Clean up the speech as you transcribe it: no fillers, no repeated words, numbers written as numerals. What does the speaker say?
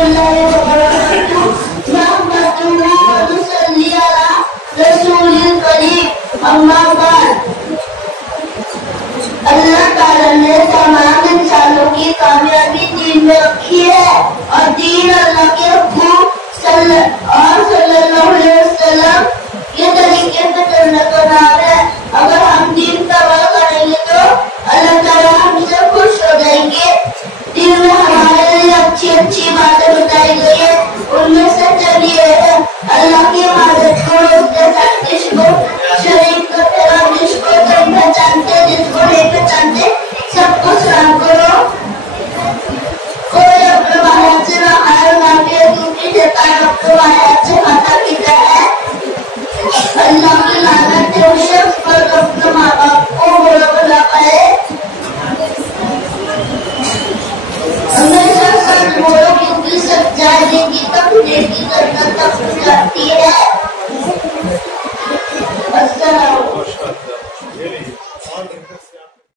الله وبركاته نحمده ونصلي على رسول الكريم أما بعد اللہ تعالیٰ نے تمام انسانوں کی کامیابی دین میں رکھی ہے اور دین اللہ کے حکم صلی اللہ علیہ وسلم کے طریقے پہ چلنے کا نام ہے. اگر ہم دین کا عمل کریں گے تو اللہ تعالیٰ ہم سے خوش ہو جائیں گے. دین میں ہمارے لیے اچھی اچھی باتیں بتائی گئی ہے, ان میں سے چلیے ہے اللہ کی عبادت کرو, اس کے ساتھ جس کو شریک کرتے رہو, جس کو تم پہچانتے جس کو نہیں پہچانتے سب کو سلام کرو. کوئی اپنے والد سے نہ خیر نہ کہ دوسری شیطان اپنے والد سے خطا پیتا ہے. اللہ کی لعنت ہے اس شخص پر جو اپنے ماں باپ کو برا بھلا کہے. ہمیشہ سچ بولو کیونکہ سچائی نیکی تک نیکی جنت تک پہنچاتی ہے. السلام